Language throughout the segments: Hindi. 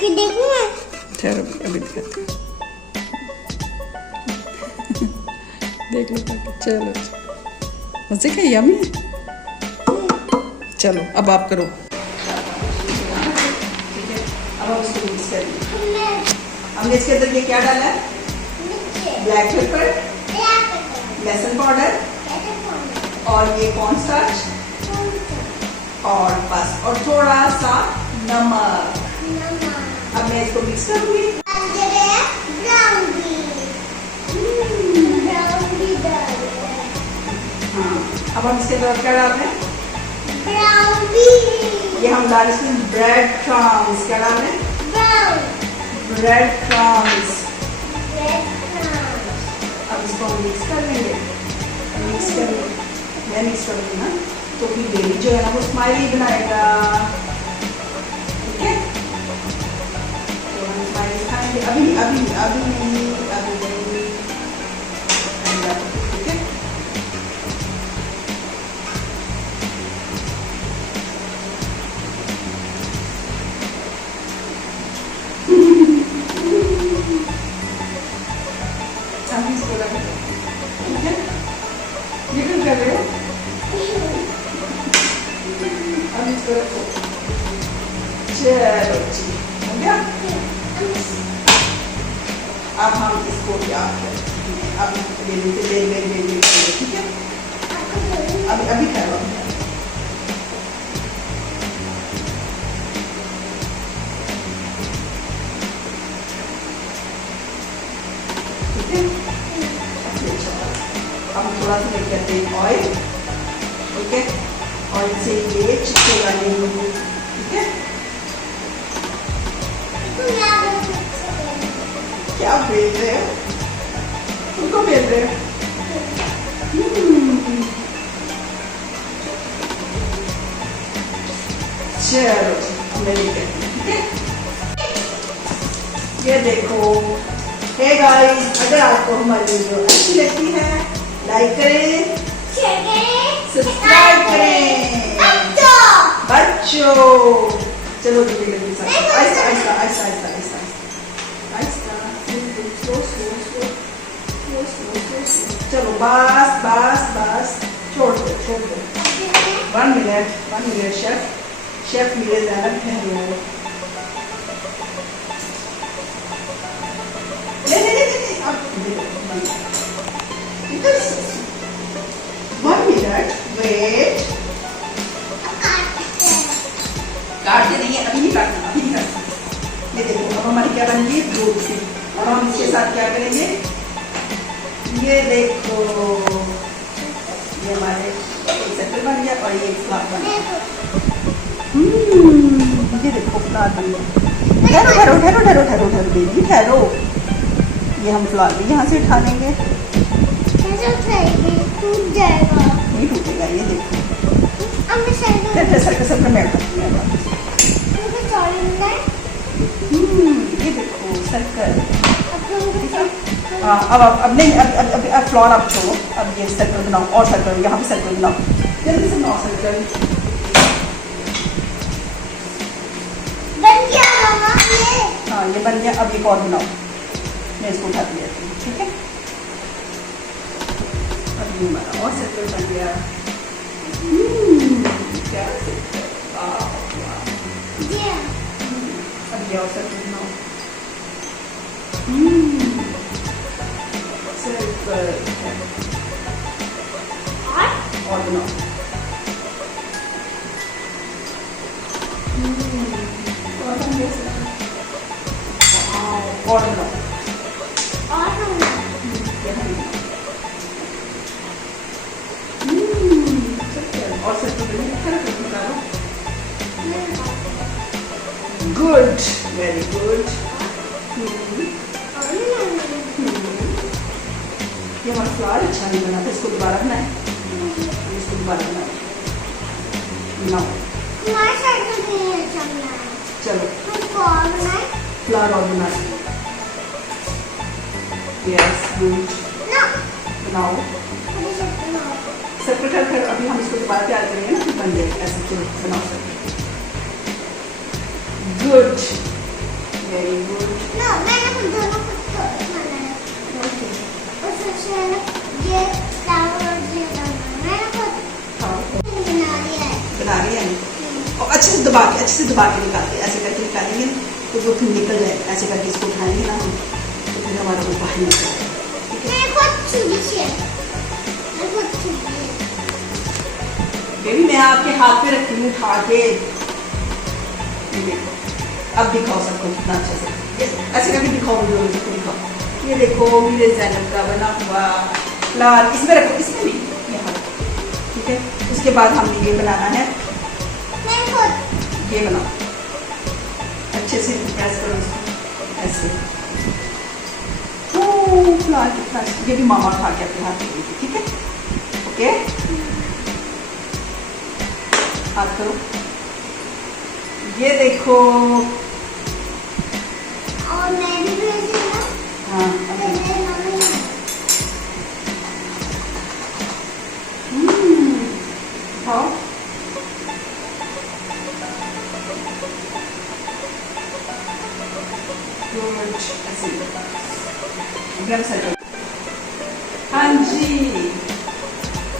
कि देखूं मैं। ठहरो अभी दिखाती हूँ। देख लो ताकि चलो मजे का यम्मी है। चलो अब आप करो। ठीक है अब हम इसको मिक्स करेंगे। हमने इसके अंदर ये क्या डाला है? ब्लैक पेपर, लहसुन पाउडर और ये कॉर्न स्टार्च और बस और थोड़ा सा नमक। अब मैं इसको मिक्स करूंगी। हाँ अब हम इसके अंदर क्या डाल रहे हैं? ये हम डाल इसमें ब्रेड क्रम्स। क्या डाल रहे हैं? Bread crumbs. अब इसको हम मिक्स कर लेंगे। मिक्स कर लेंगे, मैं मिक्स करूँगी ना तो फिर बेबी जो है ना वो स्माइली बनाएगा। ठीक है तो हम स्माइली खाएंगे। अभी नहीं अभी नहीं अभी नहीं अभी नहीं। ठीक है अभी इसको रखें। ठीक है ये क्या कर रहे हो? अभी इसको रखो। चलो जी हो गया। अब हम इसको क्या करें? अब ले ठीक है अभी अभी करो। ठीक है अब थोड़ा सा लेके आते हैं ऑयल। ठीक है ऑयल से ये चिपकेगा नहीं। ठीक है क्या बेल रहे हो? उनको बेल रहे हो? चलो मैं लेके आती हूँ। ठीक है ये देखो। हे गाइस अगर आपको हमारी वीडियो अच्छी लगती है लाइक करें, सब्सक्राइब करें। बच्चों चलो जल्दी जल्दी से आहिस्ता आहिस्ता आहिस्ता आहिस्ता आहिस्ता आहिस्ता चलो बस बस बस छोड़ दो। 1 मिनट शेफ मिरे ज़ैनब है वो। नहीं अब 1 मिनट वेट। काटते नहीं है अभी नहीं काटना ये देखो अब हमारी क्या बन गई रोटी। और हम इसके साथ क्या करेंगे? ये देखो ये हमारे एक सेटल बन गया और ये एक फ्लावर बन गया। ये देखो फ्लावर बन गया। ठहरो बेबी ठहरो। ये हम फ्लावर यहाँ से उठा लेंगे। टूट जाएगा। नहीं टूटेगा ये देखो। ये देखो सर्कल। हाँ अब नहीं अब फ्लोर आप छोड़ो। अब ये सर्कल बनाओ और सर्कल यहाँ पे सर्कल बनाओ। जल्दी से बनाओ सर्कल। बन गया मामा ये। हाँ ये बन गया। अब एक और बनाओ। मैं इसको उठाती हूँ। ठीक है अब ये हमारा और सर्कल बन गया। क्या सर्कल अब ये और सर्कल बनाओ। सर्कल और बनाओ। और बनाओ। और गुड वेरी गुड। ये हमारा फ्लावर अच्छा नहीं बना था। इसको दोबारा बनाए। इसको दोबारा बनाए। चलो फ्लावर और बनाए। यस गुड बनाओ। सर्कल कर अभी हम इसको दोबारा तैयार करेंगे ना फिर बन जाएगा। ऐसे बनाओ circle. Good very good. No मैंने खुद दोनों खुद को खाना है। ओके और सबसे पहले ये फ्लावर और ये डालना है। मैंने खुद बना लिया है। बना रही है और अच्छे से दबा के निकालते हैं। ऐसे करके निकालेंगे तो वो फिर निकल जाए। ऐसे करके इसको उठाएंगे ना हम तो फिर हमारा वो बाहर निकल जाएगा। मैं खुद छुरी से मैं खुद छुरी है। बेबी मैं आपके हाथ पे रखती हूँ उठा के। ये देखो अब दिखाओ सबको कितना अच्छे से। ऐसे करके दिखाओ वीडियो में सबको दिखाओ। ये देखो मीरे ज़ैनब का बना हुआ फ्लावर। इसमें रखो, इसमें नहीं, यहाँ ठीक है। उसके बाद हमने ये बनाना है। मैं खुद ये बनाओ अच्छे से प्रेस करो इसको ऐसे। फ्लावर कितना अच्छा। ये भी मामा खा के अपने हाथ में देगी, ठीक है। ओके हाथ करो। ये देखो और मैं भी भेजी ना। हाँ मेरे मम्मी हाँ हाँ जी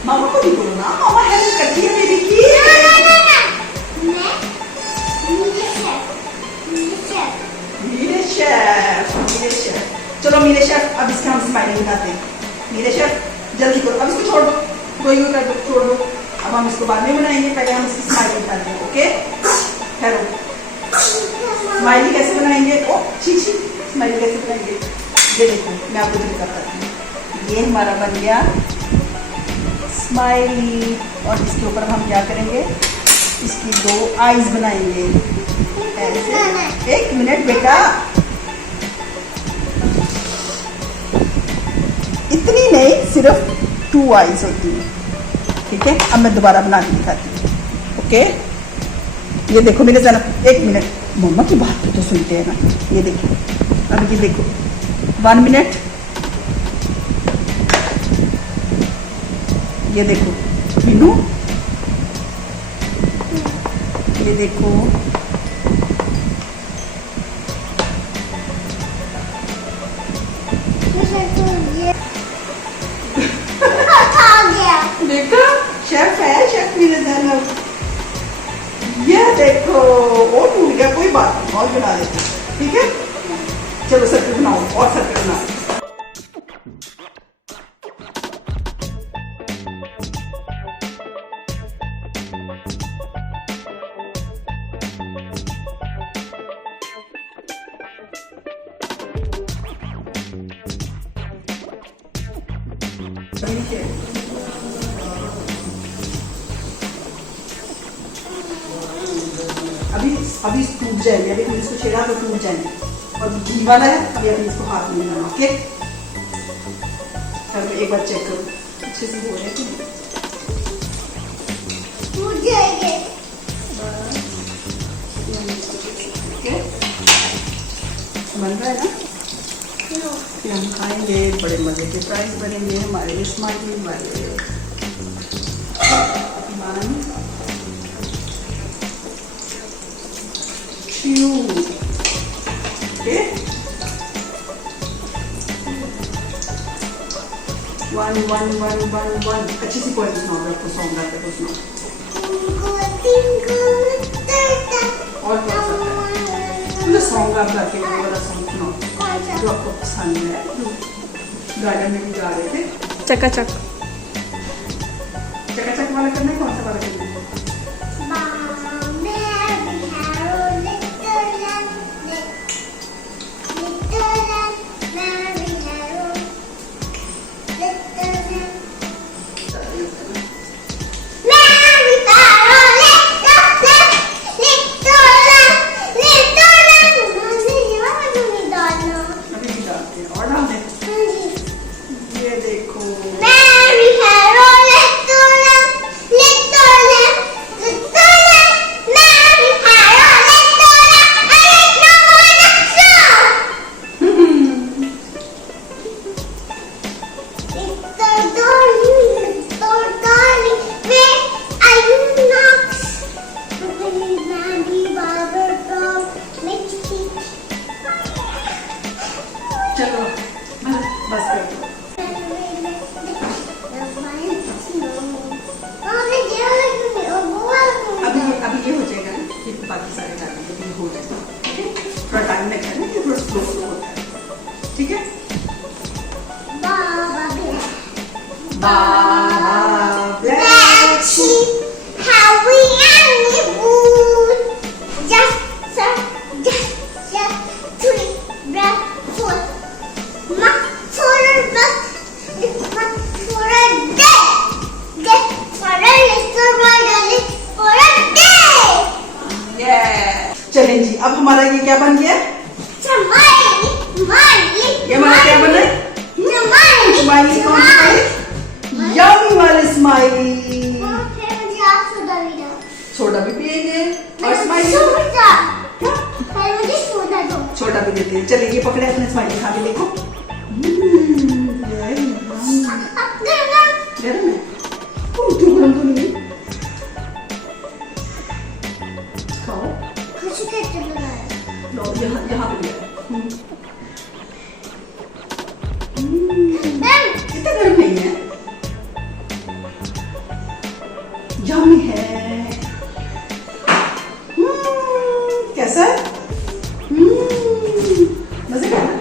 मामा को भी बोलो ना, मामा हेल्प करती है मेरी की। मैं मीरे शेफ चलो मीरे शेफ अब इसके हम स्माइली बनाते हैं। मीरे शेफ जल्दी करो, अब इसको छोड़ दो, कोई कर दो, छोड़ दो। अब हम इसको बाद में बनाएंगे, पहले हम इसकी स्माइली बनाते हैं। ओके ठहरो। स्माइली कैसे बनाएंगे? ओ छी स्माइली कैसे बनाएंगे? ये देखो मैं आपको तरीका बताती हूँ। ये हमारा बन गया स्माइली और इसके ऊपर हम क्या करेंगे, इसकी 2 आईज बनाएंगे ऐसे। 1 मिनट बेटा, इतनी नहीं, सिर्फ 2 आईज होती है, ठीक है। अब मैं दोबारा बना के दिखाती हूँ। ओके ये देखो मेरे ज़रा 1 मिनट, मम्मा की बात तो सुनते हैं ना। ये देखो अब ये देखो 1 मिनट। ये देखो मीनू, ये देखो देखो शेफ है, शेफ मीरे ज़ैनब। ये देखो वो टूट गया, कोई बात नहीं, और बना देते ठीक है। चलो सर्कल बनाओ और सर्कल बनाओ। अभी टूट जाएंगे, अभी इसको छेड़ा तो टूट जाएंगे। और घी वाला है, अभी इसको हाथ में लेना। ओके एक बार चेक करो अच्छे से हो रहा है कि नहीं। टूट जाएंगे। बन रहा है ना। फिर हम खाएंगे, बड़े मजे के प्राइस बनेंगे हमारे स्माइली वाले। Okay. 1 1 1 1 1 अच्छी सी पोएम सुनाओ, आपको सॉन्ग गाते हो सुनाओ। और मतलब सॉन्ग आप गाते हो, वाला सॉन्ग सुनाओ जो आपको पसंद है, गार्डन में भी गा रहे थे। चकाचक वाला करना है, कौन सा वाला करना है? ये देखो चलें जी, अब हमारा ये क्या बन गया? ये हमारा क्या बना? स्माइली। कौन स्माइली? यम्मी वाले स्माइली। सोडा भी पिएंगे और स्माइली सोडा भी देते हैं। चलिए ये पकड़े अपने स्माइली खा के देखो। गरम है? क्यों गरम तो नहीं? खाओ। लो यहाँ पे इतना गरम नहीं है, यम्मी है। कैसा है? मजे का ना?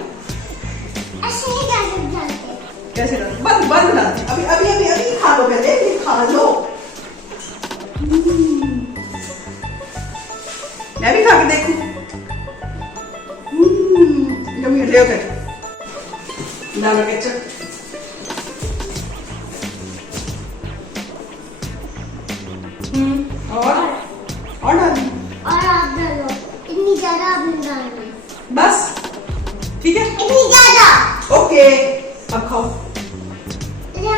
कैसे डालते? बंद डालते। अभी अभी अभी अभी खा लो, पहले ये खा लो। मैं भी खा के देखूं। यम्मी ले ओके। डालो केचप। और डाल। और आप डालो, इतनी ज्यादा आप नहीं डालना। बस ठीक है, इतनी ज्यादा। ओके अब खाओ।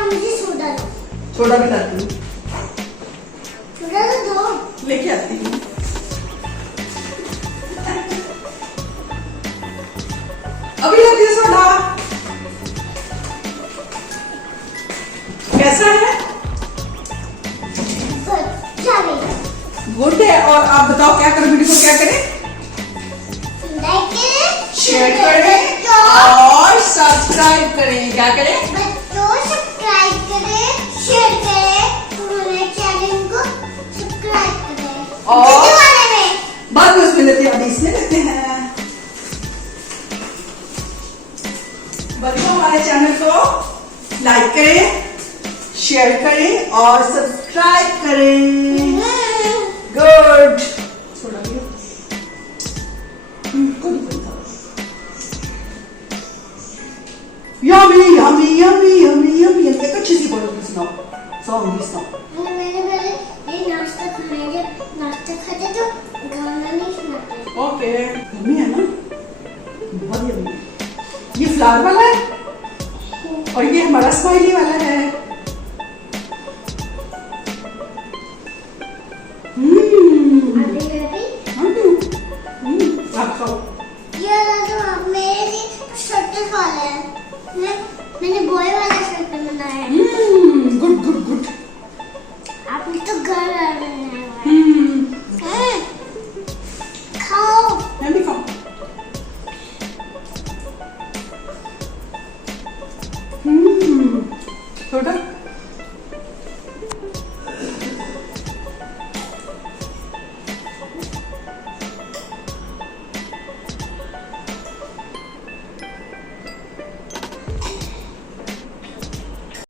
मुझे सोडा दो। सोडा भी लाती हूँ, सोडा तो दो। लेके आती हूँ। अभी लाती है सोडा। कैसा है? गुड है। और आप बताओ क्या करें? वीडियो को क्या करें? लाइक करें, शेयर करें और सब्सक्राइब करें। क्या करें? बच्चों सब्सक्राइब करें, शेयर करें, हमारे चैनल को सब्सक्राइब करें। और बाद में उसमें लेते हैं, अभी इसमें लेते हैं। बच्चों हमारे चैनल को लाइक करें, शेयर करें और सब्सक्राइब करें। गुड। सोडा पियो। Yummy yummy yummy yummy yummy. एक अच्छी सी बोलो, सुनाओ सॉन्ग भी सुनाओ। मैंने पहले ये नाश्ता खाया, जब नाश्ता खाते तो गाना नहीं सुनाते। ओके यम्मी है ना, बहुत यम्मी। ये फ्लावर वाला है और ये हमारा स्माइली वाला है। आप खाओ। ये वाला तो आप मेरे लिए शर्ट वाला है। मैंने बॉय वाला शर्ट बनाया है। Good good good. आपने तो घर आ रहे हैं। खाओ। मैं भी खाऊं।